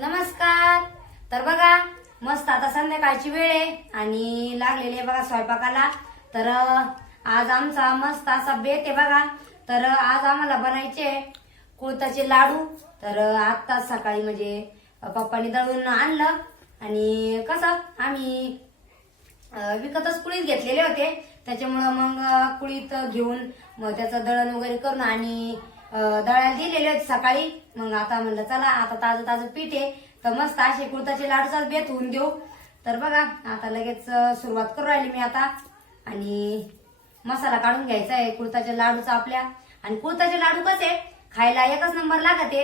नमस्कार. तर बघा मस्त आता संध्याकाळची वेळ आहे आणि लागलेली आहे बघा स्वयंपाकाला. तर आज आमचा मस्त असा बेत आहे बघा. तर आज आम्हाला बनायचे कुळथाचे लाडू. तर आत्ताच सकाळी म्हणजे पप्पांनी दळून आणलं आणि कसं आम्ही विकतच कुळीत घेतलेले होते, त्याच्यामुळं मग कुळीत घेऊन मग त्याचं दळण वगैरे करून आणि दळायला दिलेले होते सकाळी. मग आता म्हणलं चला आता ताजं ताजं पीठ आहे तर मस्त असे कुळथाचे लाडूचाच बेत होऊन देऊ. तर बघा आता लगेच सुरुवात करू राहिली मी आता. आणि मसाला काढून घ्यायचा आहे कुळथाच्या लाडूचा आपल्या. आणि कुळथाचे लाडू कसे खायला एकच नंबर लागते.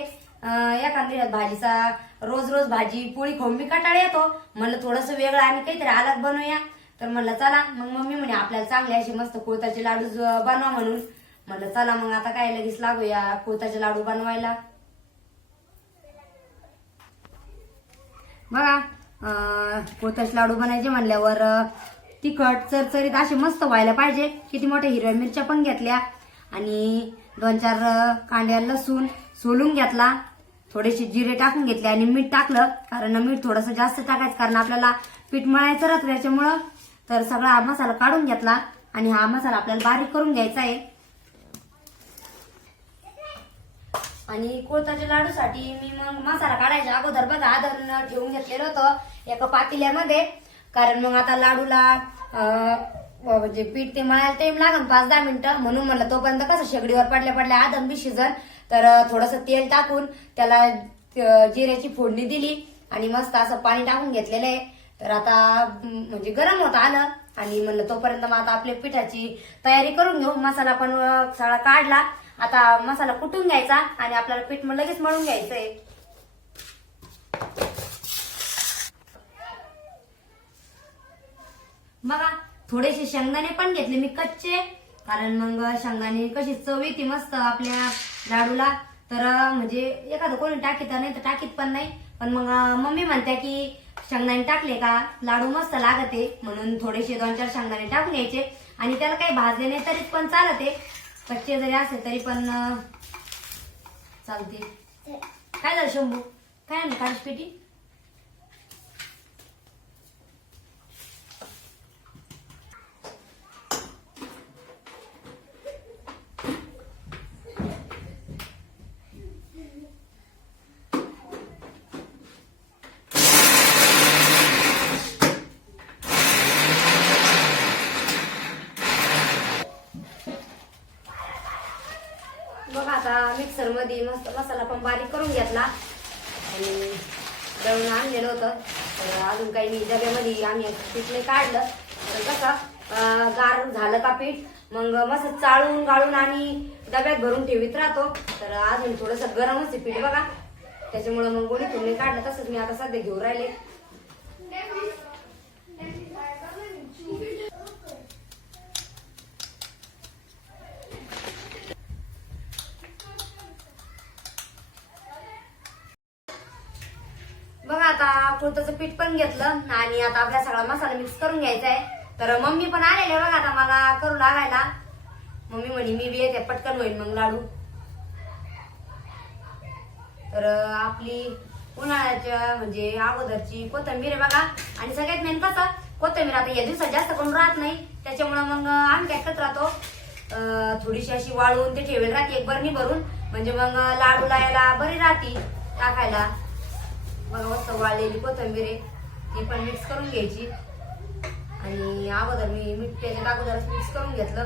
एखाद्या भाजीचा रोज रोज भाजी पोळी खाऊन मी कंटाळा येतो. म्हणलं थोडंसं वेगळं आणि काहीतरी अलग बनवूया. तर म्हणलं चला मग मम्मी म्हणे आपल्याला चांगले असे मस्त कुळथाचे लाडू बनवा म्हणून. म्हणलं चला मग आता काय लगेच लागूया कुळथाचे लाडू बनवायला. बघा कुळथाचे लाडू बनायचे म्हणल्यावर तिखट चरचरीत असे मस्त व्हायला पाहिजे. किती मोठ्या हिरव्या मिरच्या पण घेतल्या आणि 2-4 कांड्या लसूण सोलून घेतला. थोडेसे जिरे टाकून घेतले आणि मीठ टाकलं, कारण मीठ थोडंसं जास्त टाकायचं कारण आपल्याला पीठ मळायचं राहतं त्याच्यामुळं. तर सगळा हा मसाला काढून घेतला आणि हा मसाला आपल्याला बारीक करून घ्यायचा आहे. आणि कुळथाच्या लाडूसाठी मी मग मसाला काढायच्या अगोदर बघा आधण ठेवून घेतलेलं होतं एका पातेल्यामध्ये. कारण मग आता लाडूला म्हणजे पीठ ते मळायला टाइम लागेल 5-10 मिनिटं, म्हणून म्हणलं तोपर्यंत कसं शेगडीवर पडल्या पडल्या आधण बी शिजन. तर थोडंसं तेल टाकून त्याला जिऱ्याची फोडणी दिली आणि मस्त असं पाणी टाकून घेतलेलं आहे. तर आता म्हणजे गरम होत आलं आणि म्हणलं तोपर्यंत मग आता आपल्या पिठाची तयारी करून घेऊ. मसाला पण सगळा काढला, आता मसाला कुटून घ्यायचा आणि आपल्याला पीठ मग लगेच मळून घ्यायचंय. बघा थोडेसे शेंगदाणे पण घेतले मी कच्चे, कारण मग शेंगदाणे कशी चव येते मस्त आपल्या लाडूला. तर म्हणजे एखादं कोणी टाकीत नाही तर टाकीत पण नाही, पण मग मम्मी म्हणत्या की शेंगदाणे टाकले का लाडू मस्त लागते, म्हणून थोडेसे 2-4 शेंगदाणे टाकून घ्यायचे. आणि त्याला काही भाजले नाही तरी पण चालते, कच्चे जरी असले तरी पण चालते. काय झालं शंभू, काय आणलं काढ पेटी. बघा आता मिक्सर मध्ये मस्त मसाला पण बारीक करून घेतला आणि दळून आणलेलं होतं. तर अजून काही मी डब्यामध्ये आम्ही पीठ नाही काढलं. तर कसं गार झालं का पीठ मग मस्त चाळून गाळून आणि डब्यात भरून ठेवीत राहतो. तर अजून थोडंसं गरमच आहे पीठ बघा, त्याच्यामुळे मग गोणीतून नाही काढलं. तसंच मी आता सध्या घेऊन राहिले. बघा आता कुळथाचं पीठ पण घेतलं आणि आता आपला सगळा मसाला मिक्स करून घ्यायचा आहे. तर मम्मी पण आलेले बघा आता मला करू लागायला. मम्मी म्हणे मी बी येते पटकन होईल मग लाडू. तर आपली उन्हाळ्याच्या म्हणजे अगोदरची कोथिंबीर आहे बघा. आणि सगळ्यात मेन कसं कोथिंबीर आता या दिवसात जास्त करून राहत नाही, त्याच्यामुळे मग आम्ही काय करत राहतो थोडीशी अशी वाळवून ते ठेवेल राहते एक बरणी भरून, म्हणजे मग लाडूला यायला बरी राहती टाकायला. बघा मस्त वाळलेली कोथिंबीर आहे, ती पण मिक्स करून घ्यायची. आणि अगोदर मी मीठ त्याच्यात अगोदरच मिक्स करून घेतलं.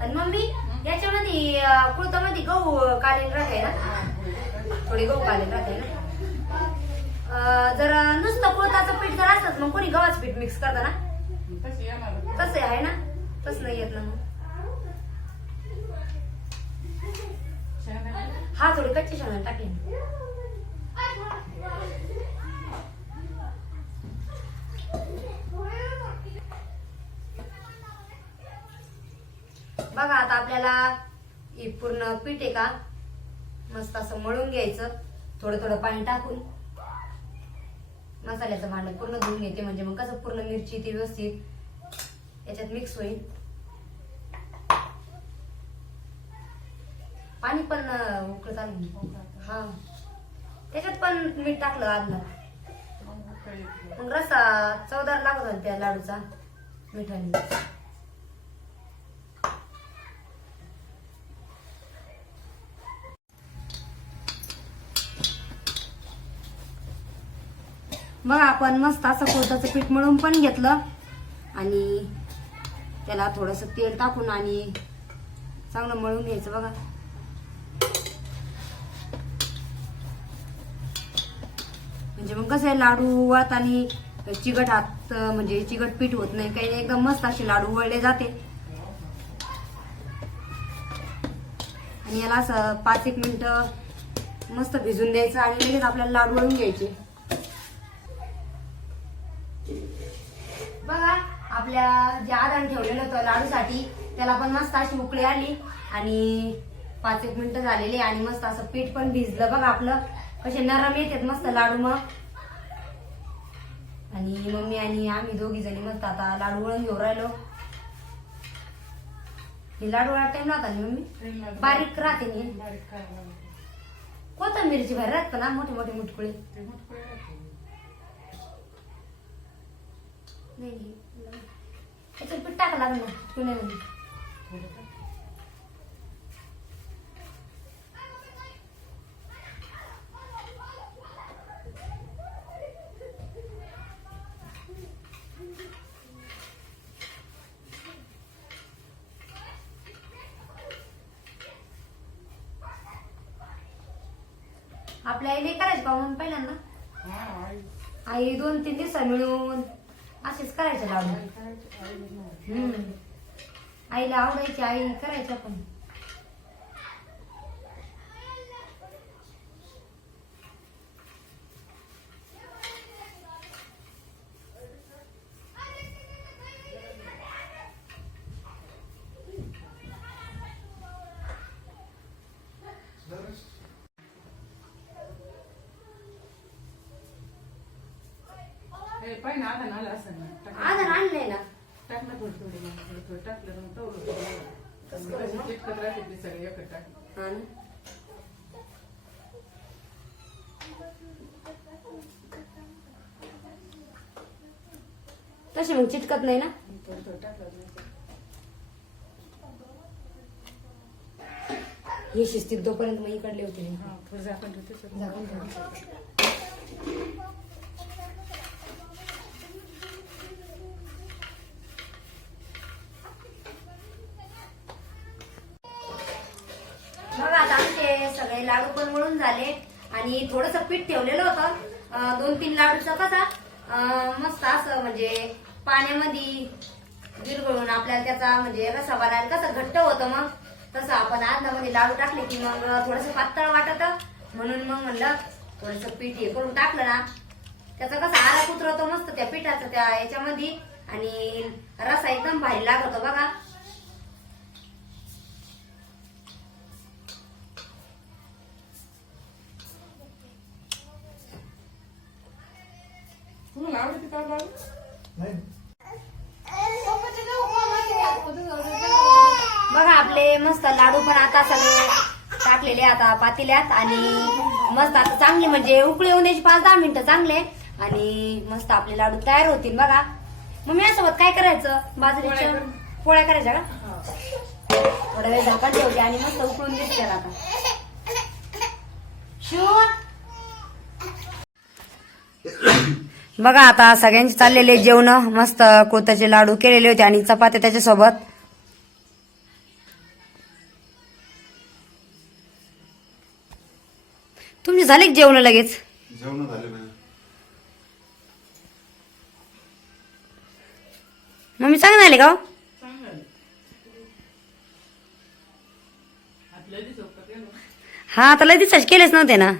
आणि मम्मी याच्यामध्ये कुळथामध्ये गहू काढलेलं राहते ना, थोडी गहू काढलेलं राहते ना. जर नुसतं कुळथाचं पीठ जर असतं मग कोणी गव्हाचं पीठ मिक्स करतं ना, तसं आहे ना, तसं नाही येत ना मग. हा थोडी कच्ची शेंगदाणे टाकले. बघा आता आपल्याला हे पूर्ण पीठ आहे का मस्त असं मळून घ्यायचं. थोडं थोडं पाणी टाकून मसाल्याचं भांड पूर्ण धुवून घेते, म्हणजे मग कसं पूर्ण मिरची ती व्यवस्थित याच्यात मिक्स होईल. पाणी पण उकळत आलं हा त्याच्यात पण मीठ टाकलं आदला, मग रस्सा चवदार लागत होता त्या लाडूचा मिठाने. बघा आपण मस्त असं कुळथाचं पीठ मळून पण घेतलं आणि त्याला थोडंसं तेल टाकून आणि चांगलं मळून घ्यायचं. बघा म्हणजे मग कसं आहे लाडू वळताना चिकट हात म्हणजे चिकट पीठ होत नाही काही नाही, एकदम मस्त असे लाडू वळले जाते. आणि याला असं 5-1 मिनिट मस्त भिजून द्यायचं आणि लगेच आपल्याला लाडू वळून घ्यायचे. बघा आपल्या जे आधार ठेवलेलं होतं लाडूसाठी त्याला पण मस्त अशी उकळी आली आणि 5-1 मिनिटं झालेली आणि मस्त असं पीठ पण भिजलं. बघा आपलं कसे नरम येतात मस्त लाडू. मग आणि मम्मी आणि आम्ही दोघी जणी मस्त आता लाडू वळून घेऊन राहिलो. हे लाडू वळा टाइम लागता ना मम्मी? बारीक राहते नाही कोथिंबीरची बाहेर राहत ना मोठे मोठे मुटकुळे. नाही त्याच्यात पीठ टाका लागलं ना पुण्यामध्ये. आपल्या आईला करायचे का म्हणून पहिल्यांदा आई 2-3 दिवस मिळून असेच करायचे लाडू. आईला आवडायचे, आई करायच्या पण. आधार आणलंय ना टाकलं थोडं टाकलं मग तवलं चिटकत राहते ते सगळे एकट टाकलं. हा ना. तसे मग चिटकत नाही ना. थोडं टाकलं हे शिस्तीत तोपर्यंत मग इकडले होते. थोडं झाकण ठेवते. झाकून ठेवा. बघा आता आमचे सगळे लाडू पण वळून झाले आणि थोडस पीठ ठेवलेलं होतं 2-3 लाडूचं कसा मस्त असं म्हणजे पाण्यामध्ये विरघळून आपल्याला त्याचा म्हणजे रसा बनायला कसं घट्ट होतं. मग तसं आपण आदनामध्ये लाडू टाकले की मग थोडस पातळ वाटत म्हणून मग म्हणलं थोडस पीठ हे करून टाकलं ना त्याचा कसा आला उतरवतो मस्त त्या पिठाचा त्या याच्यामध्ये आणि रसा एकदम भारी लागतो. बघा तुम्हाला आवडते का लाडू? बघा आपले मस्त लाडू पण आता सगळे टाकलेले आता पातेल्यात आणि मस्त आता चांगले म्हणजे उकळी येऊन द्यायची 5-10 मिनिटं चांगले आणि मस्त आपले लाडू तयार होतील. बघा मग मी यासोबत काय करायचं बाजरीच्या पोळ्या करायच्या का थोडा वेळ झाकण ठेवते आणि मस्त उकळून देते त्याला. आता बघा आता सगळ्यांचे चाललेले जेवण मस्त कोथाचे लाडू केलेले होते आणि चपात्या त्याच्यासोबत. तुमचे झाले जेवण लगेच? जेवण झाले नाही. मम्मी चांगलं आले का? हा आता लगेच केलेच नव्हते ना.